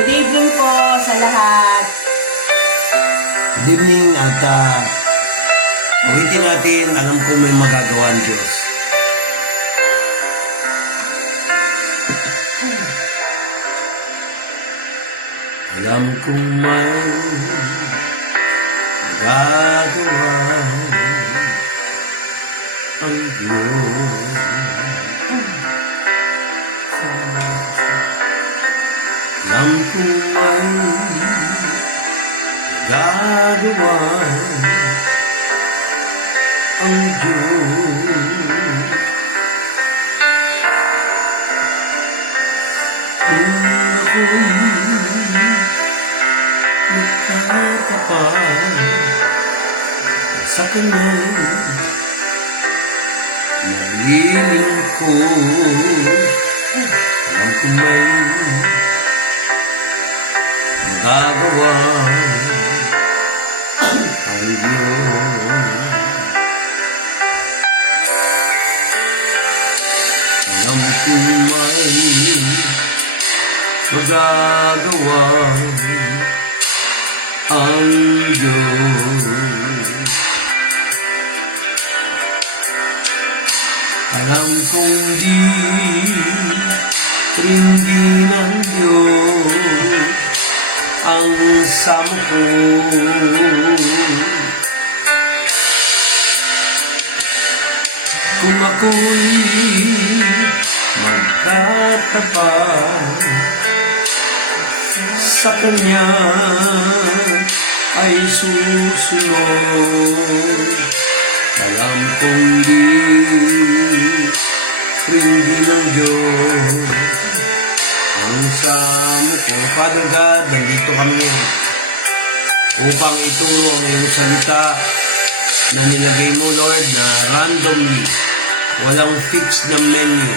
Good evening po sa lahat. Good evening at ulitin natin, alam kong may magagawa ang Diyos. Alam kong may magagawa ang Diyos. Alam kong may magagawa ang Diyos. Kung ako'y magtatapat sa Kanyang nalilingkod, alam kong may magagawa ang Diyos. Alam kong may magagawa ang Diyos. Alam kong hindi ng Diyos ang sama ko. Kung ako'y magtatapat sa Kanya ay susunod. Alam kong hindi ng Diyos ang sama ko. Father God, nandito kami upang ituro ang iyong salita na nilagay mo, Lord, na randomly, walang fixed na menu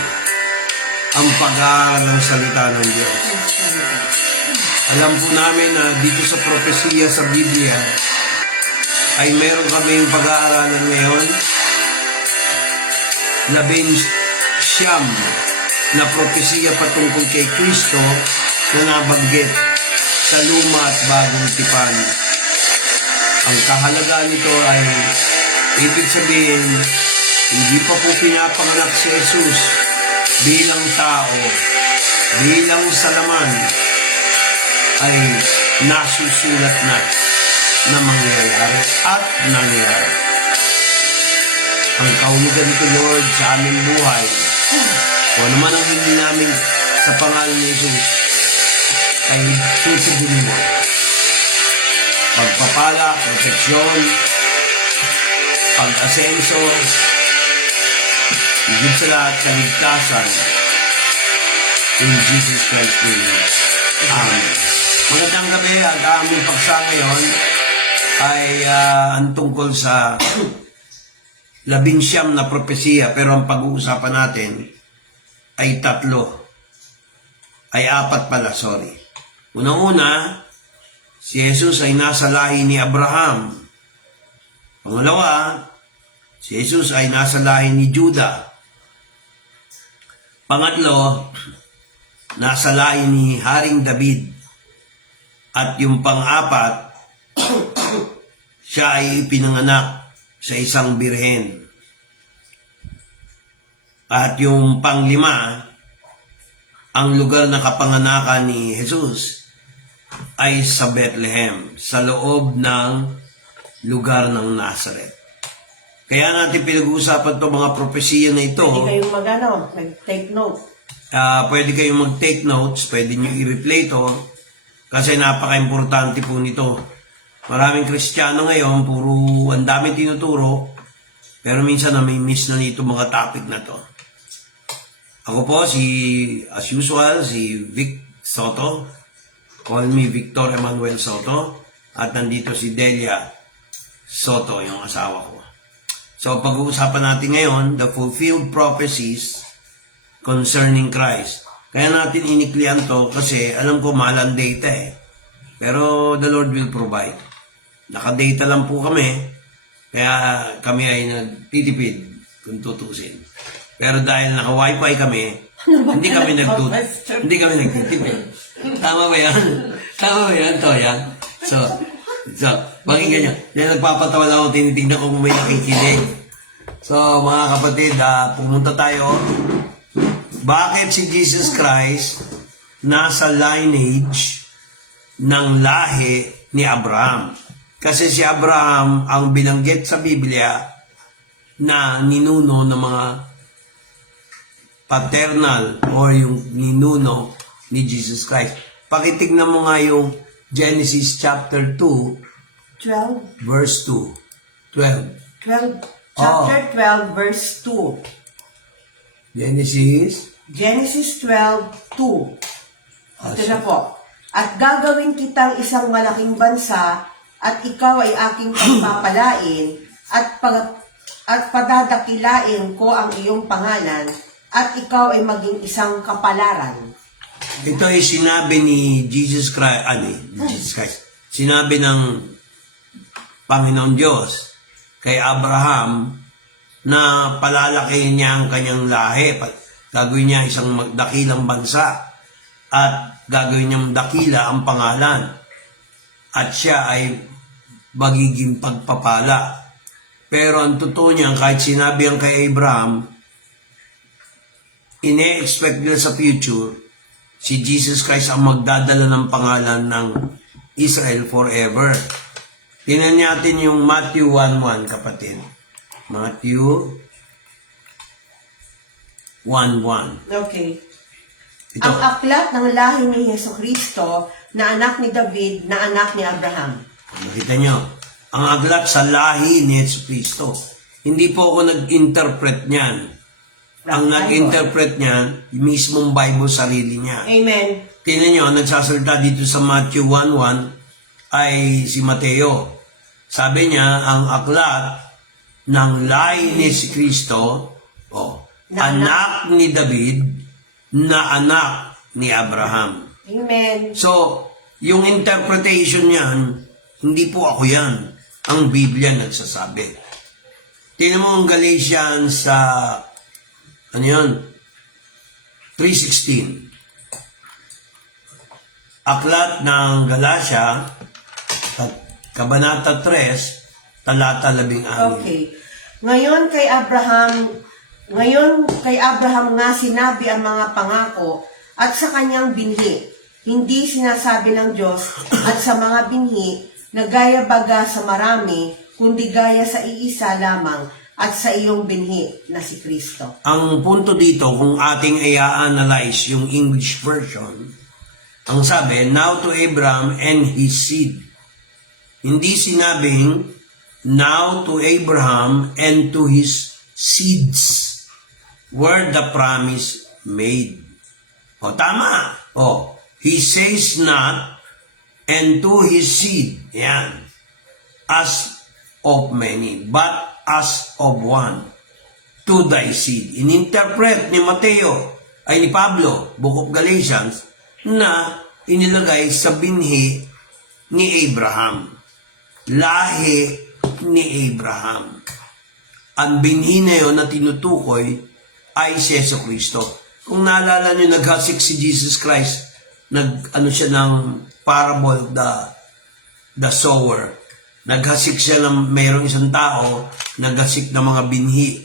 ang pag-aaral ng salita ng Diyos. Alam po namin na dito sa propesiya sa Biblia ay meron kaming pag-aaralan ngayon, 11 na propesiya patungkol kay Kristo na nabanggit sa luma at bagong tipan. Ang kahalagaan nito ay ibig sabihin, hindi pa po pinapanganak si Jesus bilang tao, bilang salaman, ay nasusulat na mangyayari at nangyayari. Ang kahulugan nito, Lord, sa aming buhay, o naman ang hindi namin sa pangalan ni Jesus, ay tutugunin mo. Pagpapala, proteksyon, pag-asenso, higit sa lahat, kaligtasan. In Jesus Christ's name. Amen. Magandang gabi. Ang aming paksa ngayon ay ang tungkol sa 11 na propesiya, pero ang pag-uusapan natin ay 3. Ay 4 pala, sorry. Unang-una, si Jesus ay nasa lahi ni Abraham. Pangalawa, si Jesus ay nasa lahi ni Judah. Pangatlo, nasa lahi ni Haring David. At yung pang-4, siya ay ipinanganak sa isang birhen. At yung pang-5, ang lugar na kapanganakan ni Jesus ay sa Bethlehem, sa loob ng lugar ng Nazareth. Kaya natin pinag-uusapan itong mga propesiya na ito. Pwede kayong mag-take note. Pwede kayong mag-take notes, pwede nyo i-replay ito, kasi napaka-importante po nito. Maraming Kristiyano ngayon, ang dami tinuturo, pero minsan na may miss na nito mga topic na to. Ako po, as usual, si Vic Soto. Call me Victor Emmanuel Soto. At nandito si Delia Soto, yung asawa ko. So, pag-uusapan natin ngayon, the fulfilled prophecies concerning Christ. Kaya natin iniklian to kasi alam ko mahal ang data eh. Pero the Lord will provide. Naka-data lang po kami, kaya kami ay nagtitipid kung tutusin. Pero dahil naka-wifi kami, Hindi kami hindi kami nagtitipid. Tama ba yan? Tama ba yan, Toya? So, pakinggan nyo. Yan, nagpapatawa lang ako, tinitignan ko kung may nakikinig. So, mga kapatid, pumunta tayo. Bakit si Jesus Christ nasa lineage ng lahi ni Abraham? Kasi si Abraham ang binanggit sa Biblia na ninuno ng mga paternal or yung ninuno ni Jesus Christ. Pakitignan mo nga yung Genesis chapter 2, 12. verse 2. 12. Chapter 12, verse 2. Genesis 12, 2. Ito na po. At gagawin kitang isang malaking bansa, at ikaw ay aking pagpapalain, at padadakilain ko ang iyong pangalan, at ikaw ay maging isang kapalaran. Ito ay sinabi ni Jesus Christ. Sinabi ng Panginoon Diyos kay Abraham na palalakihin niya ang kanyang lahi. Gagawin niya isang dakilang bansa at gagawin niyang dakila ang pangalan. At siya ay magiging pagpapala. Pero ang totoo niya, kahit sinabi ang kay Abraham, ine-expect nila sa future, si Jesus Christ ang magdadala ng pangalan ng Israel forever. Tingnan natin yung Matthew 1:1, kapatid. Matthew 1:1. Okay. Ito. Ang aklat ng lahi ni Jesucristo na anak ni David, na anak ni Abraham. Nakita nyo, ang aklat sa lahi ni Jesucristo. Hindi po ako nag-interpret niyan. Ang nag-interpret niyan, mismong Bible sarili niya. Amen. Tingnan nyo, ang nagsasalita dito sa Matthew 1:1 ay si Mateo. Sabi niya, ang aklat ng lahi ni Jesucristo, anak ni David, na anak ni Abraham. Amen. So, yung interpretation niyan, hindi po ako yan. Ang Biblia nagsasabi. Tingnan mo ang Galatians sa 3:16. Aklat ng Galatia, Kabanata 3, talata 16. Okay. Ngayon kay Abraham nga sinabi ang mga pangako at sa kanyang binhi. Hindi sinasabi ng Diyos at sa mga binhi na gaya baga sa marami, kundi gaya sa iisa lamang at sa iyong binhi na si Kristo. Ang punto dito, kung ating i-analyze yung English version, ang sabi, now to Abraham and his seed. Hindi sinabing, now to Abraham and to his seeds, where the promise made. Tama. He says not, and to his seed, yan, as of many, but as of one, to thy seed. Ininterpret ni Mateo, ay ni Pablo, Book of Galatians, na inilagay sa binhi ni Abraham. Lahi ni Abraham. Ang binhi na yun na tinutukoy ay si Jesucristo. Kung naalala nyo, naghasik si Jesus Christ, siya ng parable, the sower. Naghasik siya ng mayroong isang tao, naghasik ng mga binhi.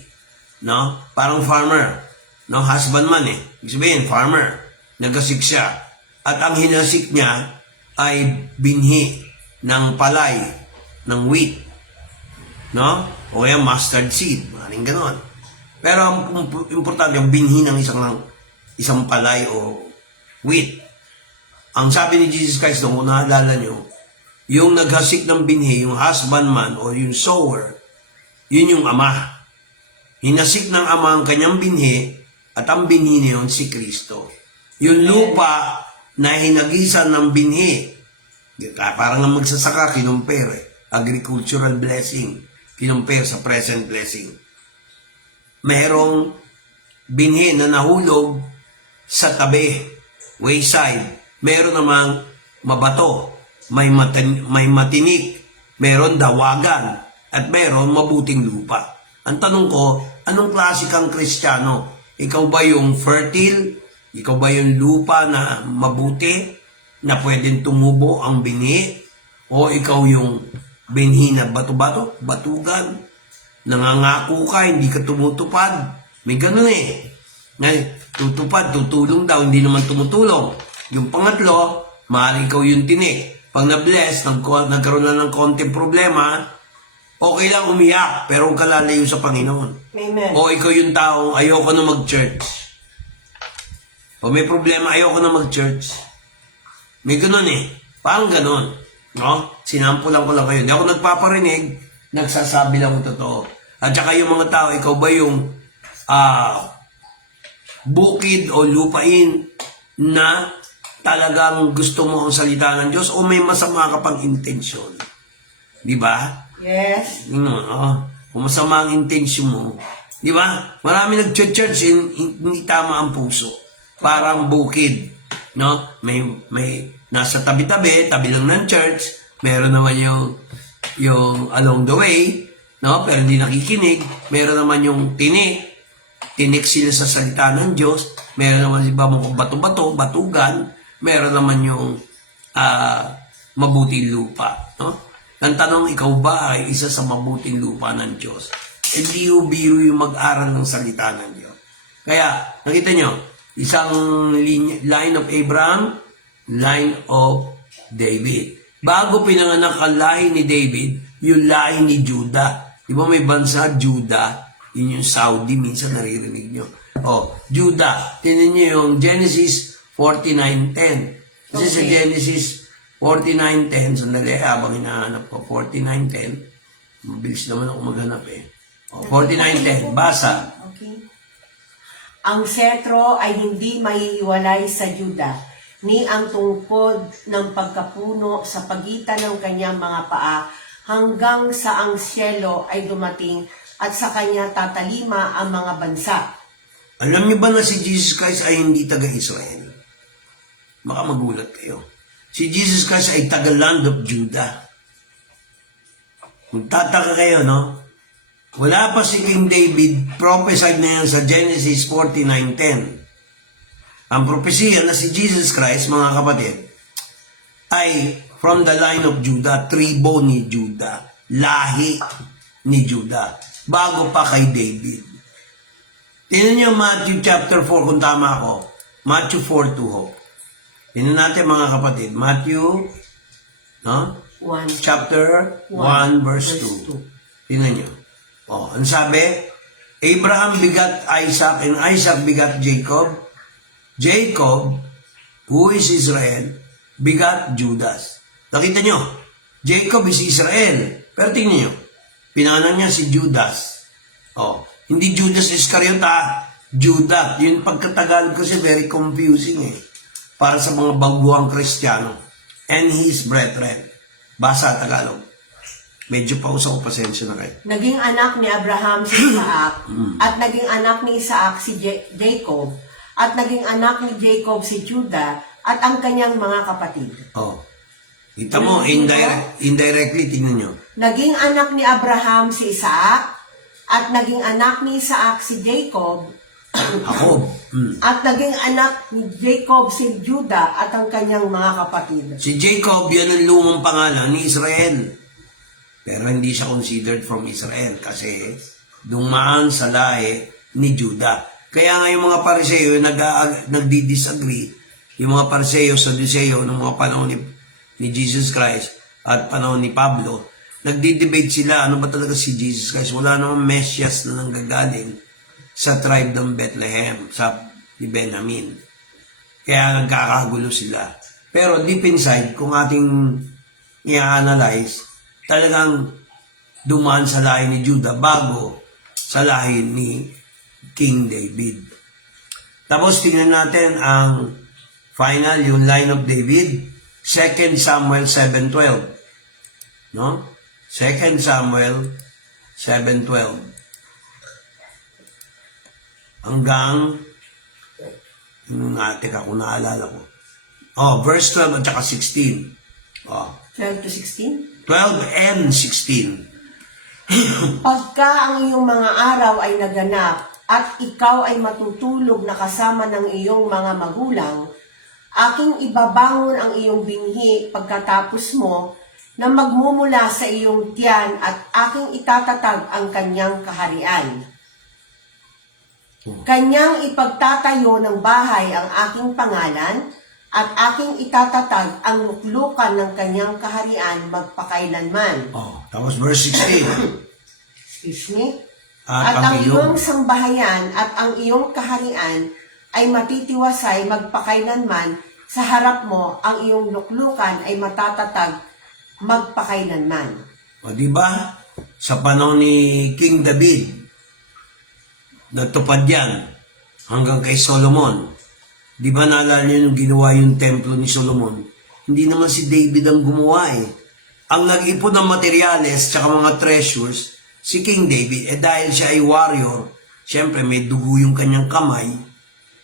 No? Parang farmer. No? Husbandman Ibig sabihin, farmer. Naghasik siya. At ang hinasik niya ay binhi ng palay, ng wheat. No? O kaya mustard seed. Maring ganon. Pero ang importante, yung binhi ng isang palay o wheat. Ang sabi ni Jesus Christ doon, kung naalala nyo, yung naghasik ng binhi, yung husbandman o yung sower, yun yung ama. Hinasik ng ama ang kanyang binhi at ang binhi na yun si Kristo. Yung lupa na hinagisan ng binhi, parang ang magsasaka, kinumpere. Agricultural blessing, kinumpere sa present blessing. Merong binhi na nahulog sa tabi, wayside. Meron namang mabato, may matinik, meron dawagan, at meron mabuting lupa. Ang tanong ko, anong klase kang Kristiyano? Ikaw ba yung fertile? Ikaw ba yung lupa na mabuti, na pwedeng tumubo ang binhi? O ikaw yung binhi na bato-bato, batugan? Nangangako ka, hindi ka tumutupad. May ganun eh. Na tutupad, tutulong daw, hindi naman tumutulong. Yung pangatlo, maaaring ikaw yung tinik. Pag na-bless, nagkaroon na ng konting problema, okay lang umiyak, pero huwag ka lalayo sa Panginoon. Amen. O ikaw yung taong ayoko na mag-church. O may problema, ayoko na mag-church. May ganun eh. Parang ganun. No? Sinampulan ko lang kayo. Hindi ako nagpaparinig, nagsasabi lang ko totoo. At saka yung mga tao, ikaw ba yung bukid o lupain na talagang gusto mo ang salita ng Diyos o may masama ka pang intensyon? Di ba? Yes. Kung masama ang intensyon mo, di ba? Marami nag-church, hindi tama ang puso. Parang bukid, no? May nasa tabi-tabi, tabi lang ng church, meron naman yung along the way, no? Pero hindi nakikinig. Meron naman yung tinik sila sa salita ng Diyos. Meron naman si Bamong bato-bato, batugan. Meron naman yung mabuting lupa, no? Ang tanong, ikaw ba ay isa sa mabuting lupa ng Diyos? Hindi biro yung mag-aral ng salita ng Diyos. Kaya, nakita nyo, isang line of Abraham, line of David. Bago pinanganak ang lahi ni David, yung lahi ni Judah. Di ba may bansa, Judah? Yun yung Saudi, minsan naririnig nyo. Judah. Tinan nyo yung Genesis 49:10. Kasi sa Genesis 49:10, sandali, habang hinahanap ko, 49:10, mabilis naman ako maghanap eh. 49:10, basa. Okay. Ang sentro ay hindi maihiwalay sa Juda, ni ang tungkod ng pagkapuno sa pagitan ng kanyang mga paa hanggang sa ang syelo ay dumating at sa kanya tatalima ang mga bansa. Alam niyo ba na si Jesus Christ ay hindi taga-Israel? Baka magulat kayo. Si Jesus Christ ay taga-land of Judah. Magtataka kayo, no? Wala pa si King David, prophesied na yan sa Genesis 49:10. Ang propesya na si Jesus Christ, mga kapatid, ay from the line of Judah, tribo ni Judah, lahi ni Judah, bago pa kay David. Tingnan niyo Matthew chapter 4, kung tama ako. Matthew 4:2. Tingnan natin mga kapatid. Matthew, no? Chapter 1, verse 2. Tingnan niyo. Ang sabi, Abraham begat Isaac, and Isaac begat Jacob. Jacob, who is Israel, begat Judas. Nakita niyo, Jacob is Israel. Pero tingnan niyo, pinangalan niya si Judas. Hindi Judas Iscariot, Judah. Yung pagkatagalog kasi very confusing eh. Para sa mga baguhang Kristiyano. And his brethren. Basa Tagalog. Medyo pausa ko, pasensya na kayo. Naging anak ni Abraham si Isaac, at naging anak ni Isaac si Jacob, at naging anak ni Jacob si Judah, at ang kanyang mga kapatid. Kita mo, indirectly, tingnan nyo. Naging anak ni Abraham si Isaac, at naging anak ni Isaac si Jacob, at naging anak ni Jacob si Judah at ang kanyang mga kapatid. Si Jacob, yan ang lumang pangalan ni Israel. Pero hindi siya considered from Israel kasi dumaan sa lahi ni Judah. Kaya nga yung mga Pariseo nagdi-disagree. Yung mga Pariseo sa Saduseo ng mga panahon ni Jesus Christ at panahon ni Pablo, nagdi-debate sila, ano ba talaga si Jesus Christ? Wala namang Mesias na nanggagaling sa tribe ng Bethlehem, ni Benjamin. Kaya nagkakagulo sila. Pero deep inside, kung ating i-analyze, talagang dumaan sa lahi ni Judah bago sa lahi ni King David. Tapos tingnan natin ang final, yung line of David, 2 Samuel 7:12. No? 2 Samuel 7:12. Hanggang, teka kung naalala ko. Verse 12 at saka 16. 12 to 16? 12 and 16. Pagka ang iyong mga araw ay naganap, at ikaw ay matutulog na kasama ng iyong mga magulang, aking ibabangon ang iyong binhi pagkatapos mo na magmumula sa iyong tiyan at aking itatatag ang kanyang kaharian. Kanyang ipagtatayo ng bahay ang aking pangalan at aking itatatag ang luklukan ng kanyang kaharian magpakailanman. Tapos verse 16. Excuse me? At At ang ang iyong sambahayan at ang iyong kaharian ay matitiwasay magpakailanman, sa harap mo ang iyong luklukan ay matatatag magpakailanman. Di ba? Sa panahon ni King David, natupad yan hanggang kay Solomon. Di ba naalala niyo nung ginawa yung templo ni Solomon? Hindi naman si David ang gumawa eh. Ang nag-ipon ng materyales tsaka mga treasures, si King David, dahil siya ay warrior, siyempre may dugo yung kanyang kamay,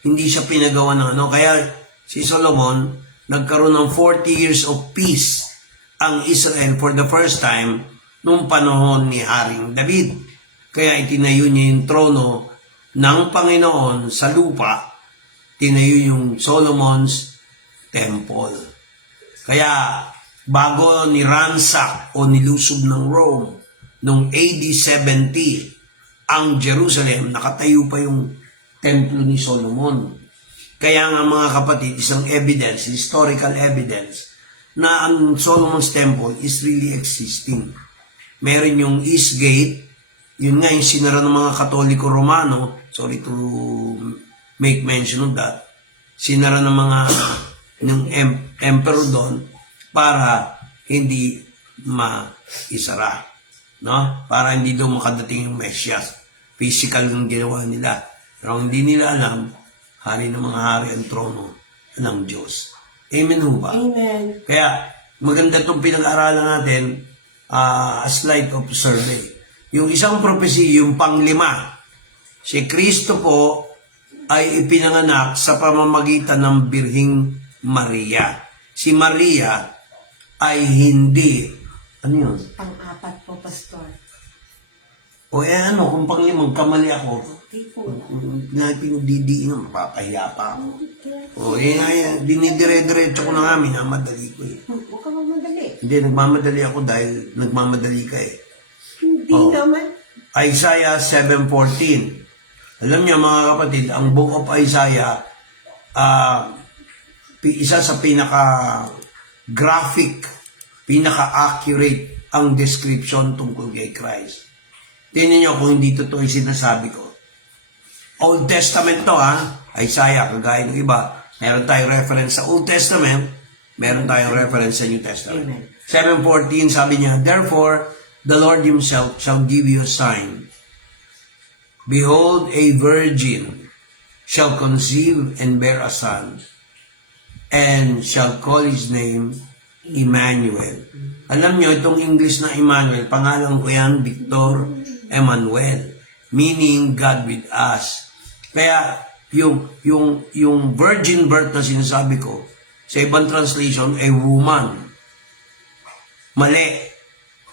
hindi siya pinagawa ng ano. Kaya si Solomon, nagkaroon ng 40 years of peace ang Israel for the first time nung panahon ni Haring David. Kaya itinayo niya yung trono ng Panginoon sa lupa, tinayo yung Solomon's Temple. Kaya bago ni-ransack o nilusob ng Rome, noong AD 70, ang Jerusalem, nakatayo pa yung templo ni Solomon. Kaya nga mga kapatid, isang evidence, historical evidence, na ang Solomon's Temple is really existing. Meron yung East Gate, yun nga yung sinara ng mga Katoliko Romano, sorry to make mention of that, sinara ng mga ng emperor doon para hindi maisara. No? Para hindi doon makadating yung Mesyas. Physical yung ginawa nila. Pero hindi nila alam, hari ng mga hari ang trono ng Diyos. Amen ho ba? Amen. Kaya maganda itong pinag-aralan natin, a slide of survey. Yung isang prophecy, yung panglima, si Kristo po ay ipinanganak sa pamamagitan ng Birhing Maria. Si Maria ay hindi, ano yun? Pang-apat po, Pastor. O ano, kung panglimang kamali ako, Okay po. pinagdidiin, mapapahiya pa ako. O dinidire-diretso ko na nga, minamadali ko eh. Huwag ka magmadali. Hindi, nagmamadali ako dahil nagmamadali ka eh. Hindi naman. Isaiah 7:14. Alam niyo mga kapatid, ang book of Isaiah, isa sa pinaka-graphic, pinaka-accurate ang description tungkol kay Christ. Tingnan niyo kung hindi totoo yung sinasabi ko. Old Testament to Isaiah, kagaya ng iba. Meron tayong reference sa Old Testament, meron tayong reference sa New Testament. Amen. 7:14 sabi niya, "Therefore, the Lord Himself shall give you a sign. Behold, a virgin shall conceive and bear a son, and shall call his name Emmanuel." Alam niyo, itong English na Emmanuel, pangalan ko yan, Victor Emmanuel, meaning God with us. Kaya, yung virgin birth na sinasabi ko, sa ibang translation, a woman. Mali.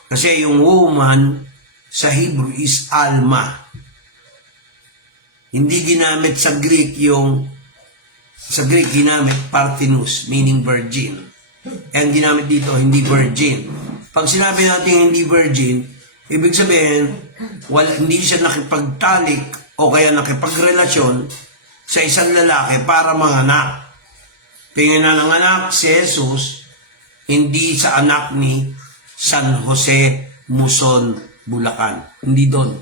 Kasi yung woman sa Hebrew is Alma. Hindi ginamit sa Greek sa Greek ginamit Parthenus, meaning virgin. And ginamit dito, hindi virgin. Pag sinabi natin hindi virgin, ibig sabihin, hindi siya nakipagtalik o kaya nakipagrelasyon sa isang lalaki para manganak. Pinanganak ng anak si Jesus, hindi sa anak ni San Jose, Muson, Bulacan. Hindi doon.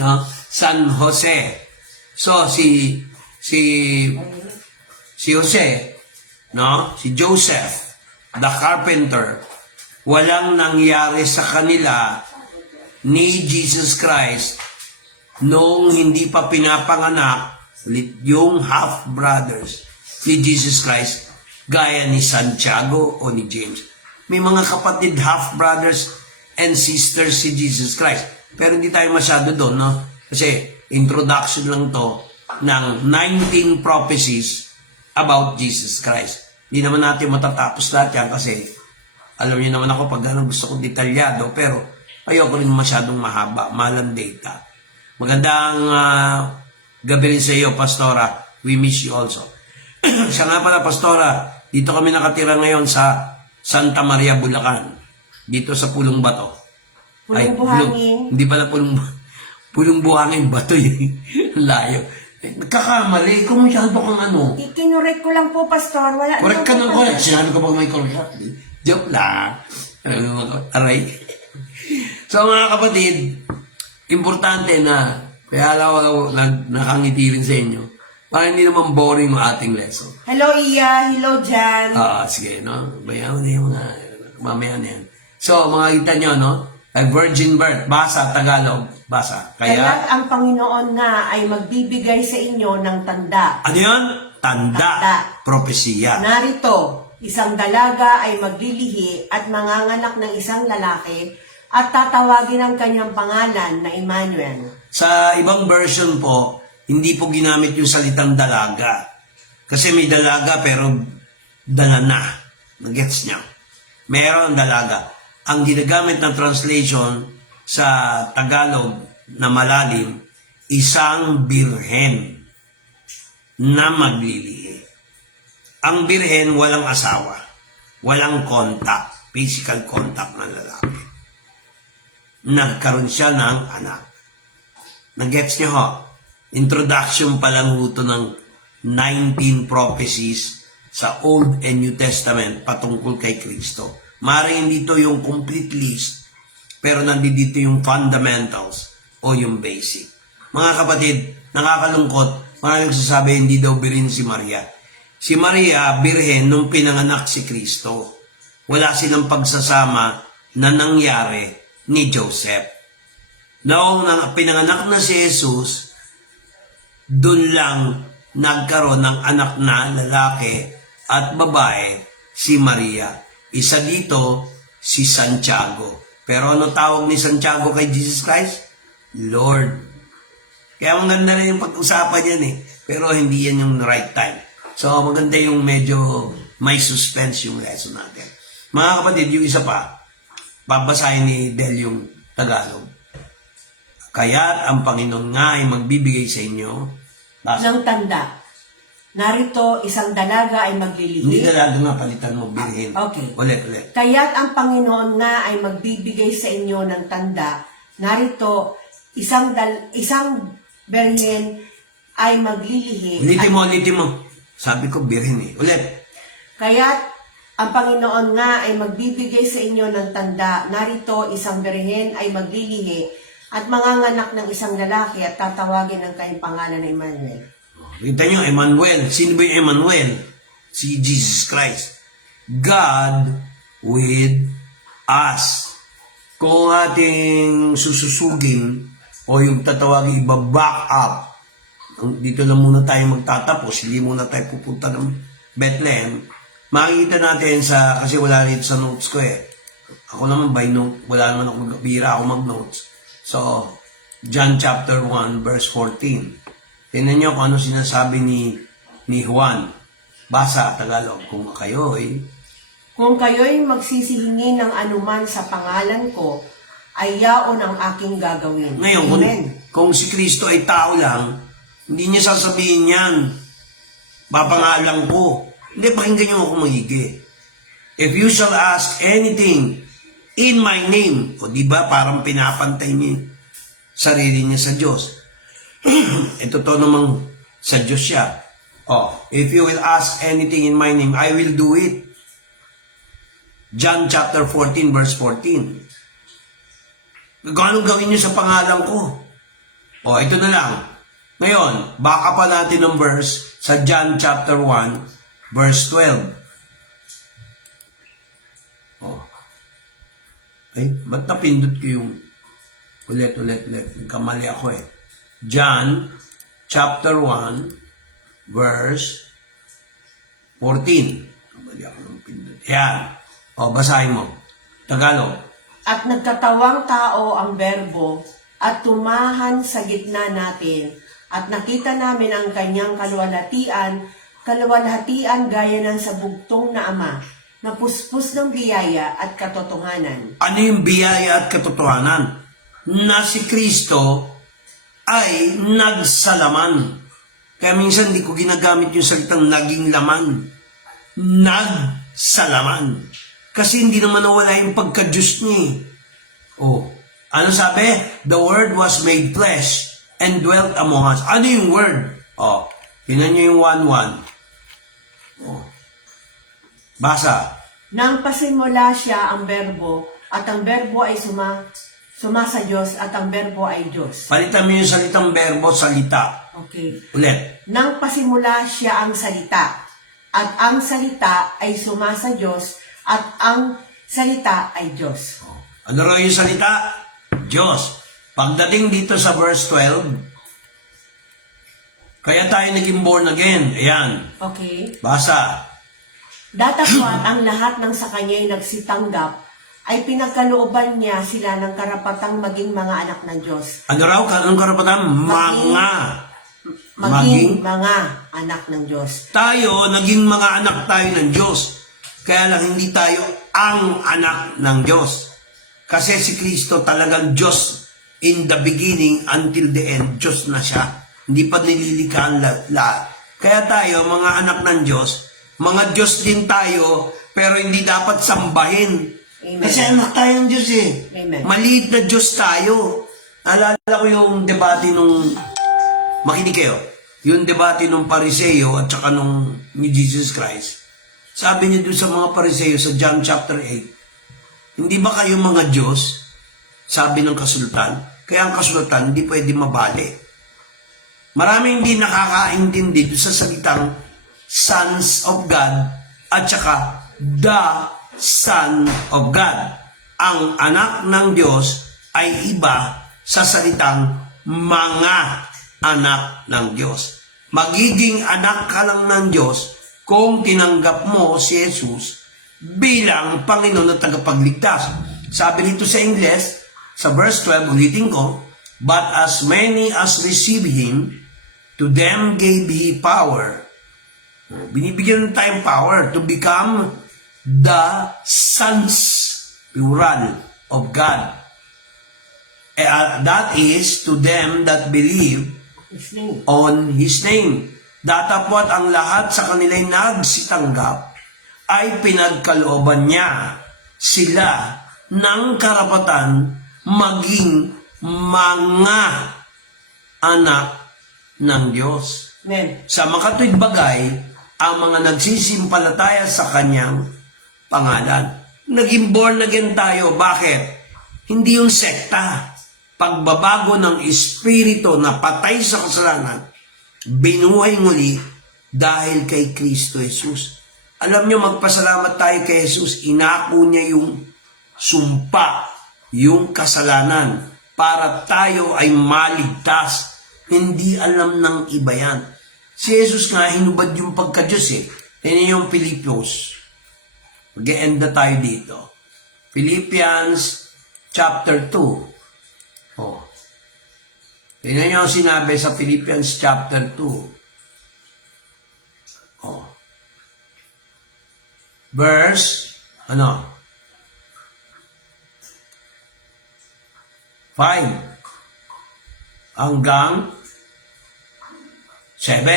No? San Jose. So, si Jose, no? Si Joseph, the carpenter, walang nangyari sa kanila ni Jesus Christ noong hindi pa pinapanganak yung half-brothers ni Jesus Christ gaya ni Santiago o ni James. May mga kapatid half-brothers and sisters si Jesus Christ. Pero hindi tayo masyado doon, no? Kasi introduction lang to ng 19 prophecies about Jesus Christ. Hindi naman natin matatapos lahat yan kasi alam niyo naman ako pag gusto ko detalyado, pero ayoko rin masyadong mahaba, malang data. Magandang gabi rin sa iyo, Pastora. We miss you also. Siya nga pala, Pastora, dito kami nakatira ngayon sa Santa Maria, Bulacan. Dito sa Pulong Bato. Pulong Buhangin. Hindi pala Pulong Buhangin, Bato yun. Layo. Nagkakamali, kung masyado kang ano. Ikinurek ko lang po, Pastor. Wala Correct ka naman ng po, correct. Sinabi ko bang may correct? Joke lang. Aray. So mga kapatid, importante na, kaya lang ako nakangiti rin sa inyo, para hindi naman boring ang ating lesson. Hello, Iya. Hello, Jan. Sige, no? Bayaw na yung mga, mamaya na yan. So, mga kita nyo, no? A virgin birth, basa, Tagalog, basa. Kaya't ang Panginoon nga ay magbibigay sa inyo ng tanda. Ano yun? Tanda. Tanda. Propesya. Narito, isang dalaga ay maglilihi at manganganak ng isang lalaki at tatawagin ang kanyang pangalan na Emmanuel. Sa ibang version po, hindi po ginamit yung salitang dalaga. Kasi may dalaga pero danana. Nagets niya. Meron dalaga. Ang ginagamit na translation sa Tagalog na malalim, isang birhen na maglilihi. Ang birhen walang asawa, walang contact, physical contact ng lalaki. Nagkaroon siya ng anak. Nag-gets niyo ho? Introduction pa lang ho ito ng 19 prophecies sa Old and New Testament patungkol kay Kristo. Maring hindi ito yung complete list, pero nandito yung fundamentals o yung basic. Mga kapatid, nakakalungkot, maraming sasabi hindi daw birhen si Maria. Si Maria, birhen nung pinanganak si Kristo. Wala silang pagsasama na nangyari ni Joseph. Noong pinanganak na si Jesus, doon lang nagkaroon ng anak na lalaki at babae, si Maria. Isa dito, si Santiago. Pero ano tawag ni Santiago kay Jesus Christ? Lord. Kaya maganda na yung pag-usapan yan eh. Pero hindi yan yung right time. So maganda yung medyo may suspense yung lesson natin. Mga kapatid, yung isa pa, babasahin ni Del yung Tagalog. Kaya't ang Panginoon nga ay magbibigay sa inyo Ng tanda. Narito, isang dalaga ay maglilihi. Hindi dalaga nga, palitan mo, birhen. Okay. Ulit. Kaya't ang Panginoon nga ay magbibigay sa inyo ng tanda. Narito, isang birhen ay maglilihi. Ulitin mo. Sabi ko, birhen eh. Ulit. Kaya't ang Panginoon nga ay magbibigay sa inyo ng tanda. Narito, isang birhen ay maglilihi at manganganak ng isang lalaki at tatawagin ang kanyang pangalan na Emmanuel. Kita nyo, Emmanuel. Sino ba yung Emmanuel? Si Jesus Christ. God with us. Kung ating sususugin o yung tatawagin iba-back up, dito lang muna tayo magtatapos, hindi muna tayo pupunta ng Bethlehem, makikita natin kasi wala rito sa notes ko eh. Ako naman by note, wala naman ako bira ako mag-notes. So, John chapter 1 verse 14. Tingnan nyo kung ano sinasabi ni Juan. Basa, Tagalog. Kung kayo'y magsisihingi ng anuman sa pangalan ko, ay yaon ang aking gagawin. Ngayon, kung si Kristo ay tao lang, hindi niya sasabihin yan. Papangalan ko. Hindi, pakinggan nyo ako magigi. If you shall ask anything in my name, o diba parang pinapantay niya sarili niya sa Diyos. Ito to namang sa Diyos siya. If you will ask anything in my name, I will do it. John chapter 14 verse 14. Kung anong gawin niyo sa pangalan ko? Ito na lang. Ngayon, baka pa natin ng verse sa John chapter 1 verse 12. Ba't napindot ko yung ulit. Nagkamali ako eh. John chapter 1 verse 14. Kamali ako ng pindot. Yan. Basahin mo. Tagalog. At nagkatawang tao ang berbo at tumahan sa gitna natin at nakita namin ang kanyang kaluwalhatian gaya ng sa bugtong na ama na puspos ng biyaya at katotohanan. Ano yung biyaya at katotohanan? Na si Kristo ay nagsalaman. Kaya minsan di ko ginagamit yung salitang naging laman. Nagsalaman. Kasi hindi naman nawala yung pagka-Diyos niya eh. Oh, ano sabi? The Word was made flesh and dwelt among us. Ano yung Word? Oh, tingnan niyo yung 1:1. Oh. Basa. Nang pasimula siya ang berbo, at ang berbo ay suma sa Diyos, at ang berbo ay Diyos. Palitan mo yung salitang berbo, salita. Okay. Ulit. Nang pasimula siya ang salita, at ang salita ay suma sa Diyos, at ang salita ay Diyos. Ano raw yung salita? Diyos. Pagdating dito sa verse 12, kaya tayo naging born again. Ayan. Okay. Basa. Datapwat ang lahat ng sa kanya'y nagsitanggap ay pinagkalooban niya sila ng karapatang maging mga anak ng Diyos. Ano raw? Anong karapatan? Maging mga anak ng Diyos. Tayo, naging mga anak tayo ng Diyos. Kaya lang hindi tayo ang anak ng Diyos. Kasi si Kristo talagang Diyos in the beginning until the end. Diyos na siya. Hindi pa nililikhaan lahat. Kaya tayo, mga anak ng Diyos, mga Diyos din tayo, pero hindi dapat sambahin. Amen. Kasi anak tayo ng Diyos eh. Amen. Maliit na Diyos tayo. Alala ko yung debate nung, makinig kayo, yung debate nung Pariseo at saka nung ni Jesus Christ. Sabi niya doon sa mga Pariseo sa John chapter 8, hindi ba kayo mga Diyos? Sabi ng kasultan. Kaya ang kasultan hindi pwede mabali. Maraming hindi nakakaintindi doon sa salitang sons of God at saka the Son of God. Ang anak ng Diyos ay iba sa salitang mga anak ng Diyos. Magiging anak ka lang ng Diyos kung tinanggap mo si Jesus bilang Panginoon at tagapagligtas. Sabi nito sa Ingles, sa verse 12, ulitin ko, but as many as receive Him, to them gave He power. Binibigyan tayong power to become the sons, plural, of God. That is, to them that believe His name. on His name. Datapwat ang lahat sa kanila'y nagsitanggap ay pinagkalooban niya sila ng karapatan maging mga anak ng Diyos. Amen. Sa makatuwid bagay, ang mga nagsisimpalataya sa Kanyang pangalan. Naging born again tayo. Bakit? Hindi yung sekta. Pagbabago ng espiritu na patay sa kasalanan, binuhay muli dahil kay Kristo Jesus. Alam nyo, magpasalamat tayo kay Jesus. Inako niya yung sumpa, yung kasalanan, para tayo ay maligtas. Hindi alam ng iba yan. Si Jesus nga, hinubad yung pagka-Diyos eh. Yan yung Philippians. Mag-e-end na tayo dito. Philippians chapter 2. Oh. Tingnan niyo ang sinabi sa Philippians chapter 2. Oh. Verse, 5 hanggang 7.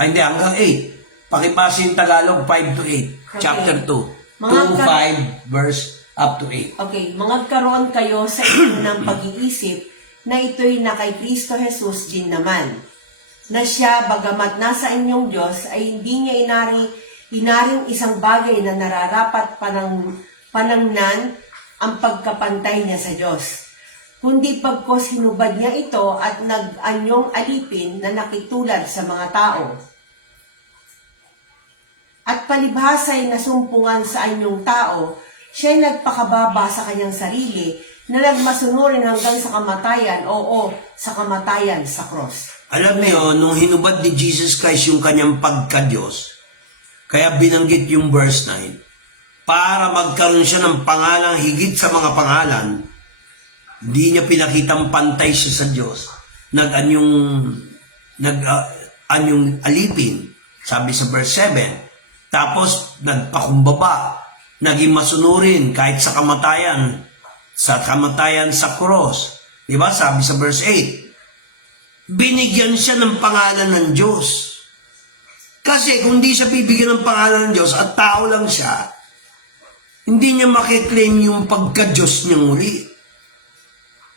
Ay, hindi, hanggang 8. Pakipasa yung Tagalog, 5 to 8. Okay. Chapter 2. Mga 2, 5, verse up to 8. Okay, magkaroon kayo sa inyo ng pag-iisip na ito'y na kay Kristo Jesus din naman. Na siya, bagamat nasa inyong Diyos, ay hindi niya inaring isang bagay na nararapat panangnan ang pagkapantay niya sa Diyos. Kundi pagkos hinubad niya ito at nag-anyong alipin na nakitulad sa mga tao. At palibhasay nasumpungan sa anyong tao, siya'y nagpakababa sa kanyang sarili na nagmasunurin hanggang sa kamatayan, sa kamatayan sa cross. Alam niyo, nung hinubad ni Jesus Christ yung kanyang pagka-Diyos, kaya binanggit yung verse 9, para magkaroon siya ng pangalang higit sa mga pangalan, hindi niya pinakitang pantay siya sa Diyos. Nag-anyong alipin, sabi sa verse 7. Tapos, nagpakumbaba, naging masunurin kahit sa kamatayan sa cross. Diba? Sabi sa verse 8. binigyan siya ng pangalan ng Diyos. Kasi kung di siya bibigyan ng pangalan ng Diyos at tao lang siya, hindi niya makiklaim yung pagka-Diyos niya muli.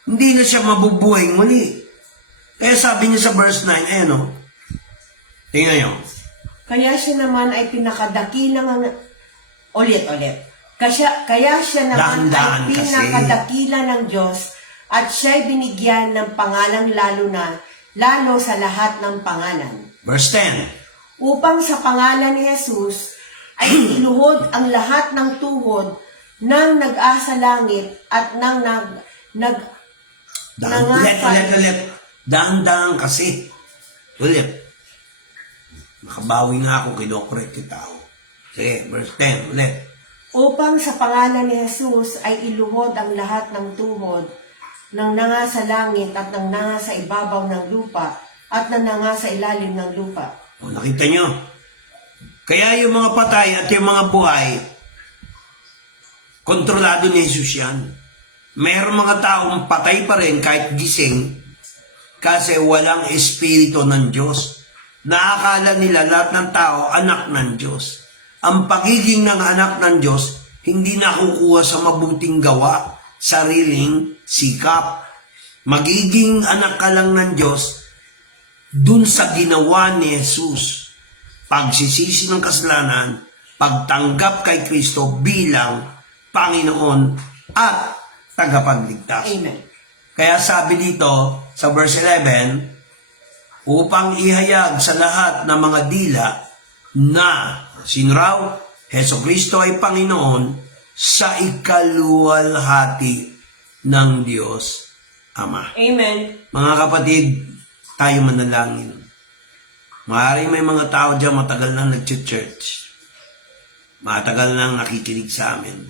Hindi na siya mabubuhay muli. Kaya sabi niya sa verse 9, ayan o, tingnan niyo. Kaya siya naman ay pinakadakilang, ulit. Kaya siya naman Dahan-dahan ay pinakadakila ng Diyos at siya'y binigyan ng pangalang lalo sa lahat ng pangalan. Verse 10. Upang sa pangalan ni Jesus ay iluhod ang lahat ng tuhod ng nag-asa langit at ng Ulit. Dahan-dahan kasi. Ulit. Makabawi nga ako, kinokorek kita ako. Sige, verse 10, ulit. Upang sa pangalan ni Jesus ay iluhod ang lahat ng tuhod ng nangasa langit at ng nangasa ibabaw ng lupa at ng nangasa ilalim ng lupa. O, nakita nyo? Kaya yung mga patay at yung mga buhay, kontrolado ni Jesus yan. Mayroong mga taong patay pa rin kahit gising kasi walang espiritu ng Diyos. Naakala nila lahat ng tao anak ng Diyos. Ang pagiging ng anak ng Diyos hindi nakukuha sa mabuting gawa, sariling sikap. Magiging anak ka lang ng Diyos dun sa ginawa ni Jesus. Pagsisisi ng kasalanan, pagtanggap kay Kristo bilang Panginoon at tagapagligtas. Amen. Kaya sabi dito sa verse 11, upang ihayag sa lahat ng mga dila na sino raw? Heso Kristo ay Panginoon sa ikaluwalhati ng Diyos Ama. Amen. Mga kapatid, tayo manalangin. Maaaring may mga tao dyan matagal na nag-church. Matagal na nakikinig sa amin.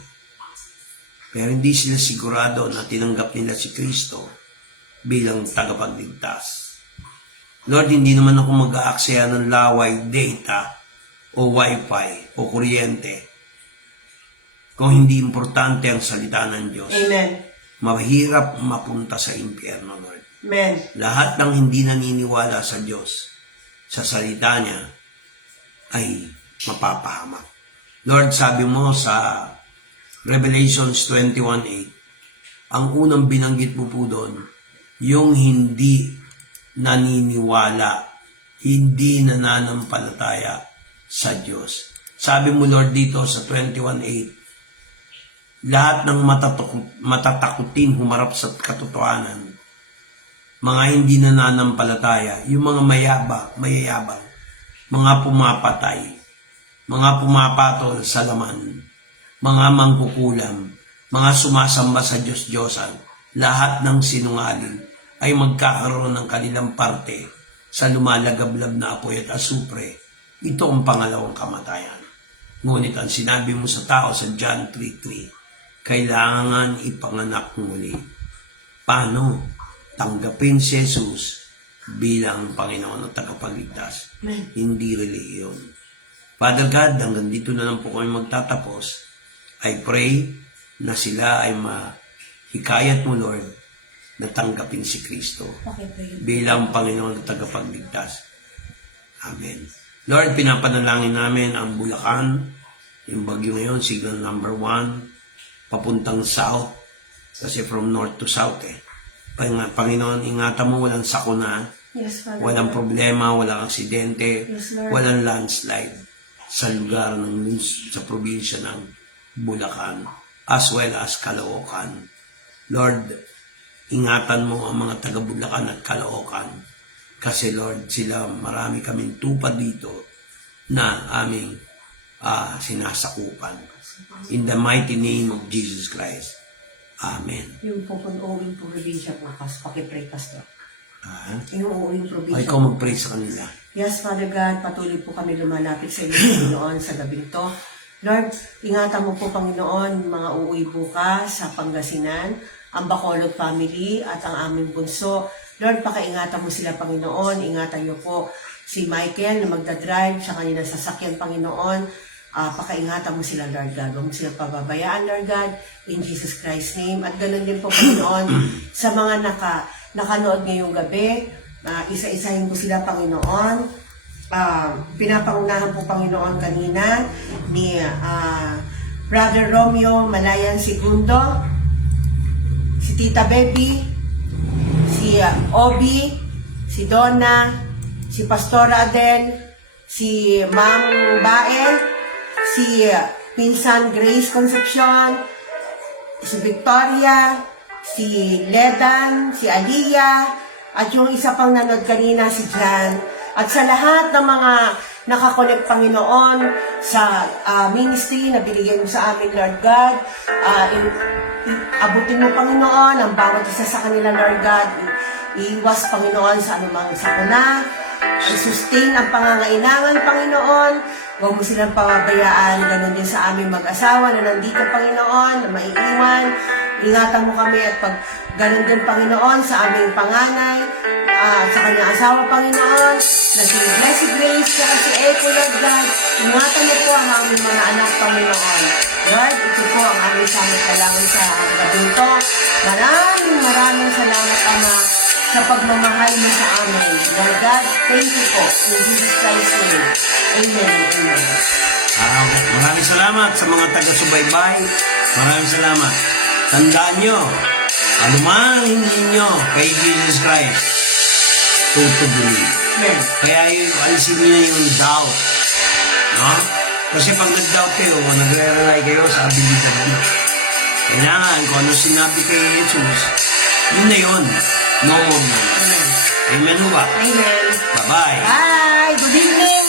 Pero hindi sila sigurado na tinanggap nila si Kristo bilang tagapagligtas. Lord, hindi naman ako mag-aaksaya ng laway, data, o wifi, o kuryente. Kung hindi importante ang salita ng Diyos, Amen. mahirap mapunta sa impyerno, Lord. Amen. Lahat ng hindi naniniwala sa Diyos, sa salita niya, ay mapapahamak. Lord, sabi mo sa Revelations 21:8, ang unang binanggit mo po doon, yung hindi naniniwala, hindi nananampalataya sa Diyos. Sabi mo, Lord, dito sa 21:8, lahat ng matatakutin humarap sa katotohanan, mga hindi nananampalataya, yung mga mayayabang, mga pumapatay, mga pumapatol sa laman, mga mangkukulam, mga sumasamba sa Diyos-Diyosan, lahat ng sinungaling ay magkakaroon ng kanilang parte sa lumalagablab na apoy at asupre. Ito ang pangalawang kamatayan. Ngunit ang sinabi mo sa tao sa John 3:3, kailangan ipanganak muli. Paano? Tanggapin si Jesus bilang Panginoon at tagapagligtas. Hindi relihiyon. Father God, hanggang dito na lang po kami magtatapos. I pray na sila ay mahikayat mo, Lord, na tanggapin si Kristo bilang Panginoon at tagapagligtas. Amen. Lord, pinapanalangin namin ang Bulacan, yung bagyo ngayon, signal number 1, papuntang south, kasi from north to south Panginoon, ingatan mo, walang sakuna, Yes, Father. walang problema, walang aksidente, Yes, Lord. walang landslide sa lugar sa probinsya ng Bulacan, as well as Caloocan. Lord, ingatan mo ang mga taga-Bulacan at Caloocan, kasi Lord, sila marami kaming tupad dito na aming sinasakupan. In the mighty name of Jesus Christ. Amen. Yung pupunawin po probinsya bukas, pakipray, Pastor. Yung uuwing Ay, probinsya. ikaw mag-pray sa kanila. Yes, Father God, patuloy po kami lumalapit sa inyo, Panginoon, sa gabing to. Lord, ingatan mo po, Panginoon, mga uuwi bukas sa Pangasinan, ang Bacolod family at ang aming bunso. Lord, pakaingatan mo sila, Panginoon. Ingatan niyo po si Michael na magdadrive sa kanilang sasakyan, Panginoon. Pakaingatan mo sila, Lord God. Huwag mo sila pababayaan, Lord God, in Jesus Christ's name. At ganun din po, Panginoon, sa mga nakanood ngayong gabi, Isa-isahin ko sila, Panginoon. Pinapangunahan po, Panginoon, kanina ni Brother Romeo Malayan Segundo, si Tita Baby, si Obi, si Donna, si Pastora Adel, si Ma'am Bae, si Pinsan Grace Concepcion, si Victoria, si Ledan, si Aliyah, at yung isa pang nanood kanina, si Jan. At sa lahat ng mga nakakonect, Panginoon, sa ministry na binigay mo sa amin, Lord God, abutin mo, Panginoon, ang bawat isa sa kanila, Lord God. Iwas, Panginoon, sa anumang sakuna. I-sustain ang pangangailangan, Panginoon. Huwag mo silang pababayaan. Ganon din sa aming mag-asawa na nandito, Panginoon, na maiiwan. Ingatan mo kami at pag ganon din, Panginoon, sa aming panganay, sa kanyang asawa, Panginoon, na si Blessed Grace, at si Echo, Lord God. Ingatan mo po ang aming mga anak, Panginoon. Lord, ito po ang aming samot kailangan sa gabing ito. Maraming salamat, Ama, sa pagmamahal mo sa amin. Lord God, thank you po. In Jesus Christ's name. Amen. Amen. Maraming salamat sa mga taga-subaybay. Maraming salamat. Tandaan nyo, anuman hindi nyo kay Jesus Christ, tutubunin. Amen. Kaya alisin nyo na yung doubt. No? Kasi pag nag-doubt kayo, nagre-rely kayo sa abilidad nyo. Kailangan kung ano sinabi kay Jesus, yun na yun. No more. Amen. Amen ba? Amen. Bye-bye. Bye. Good evening.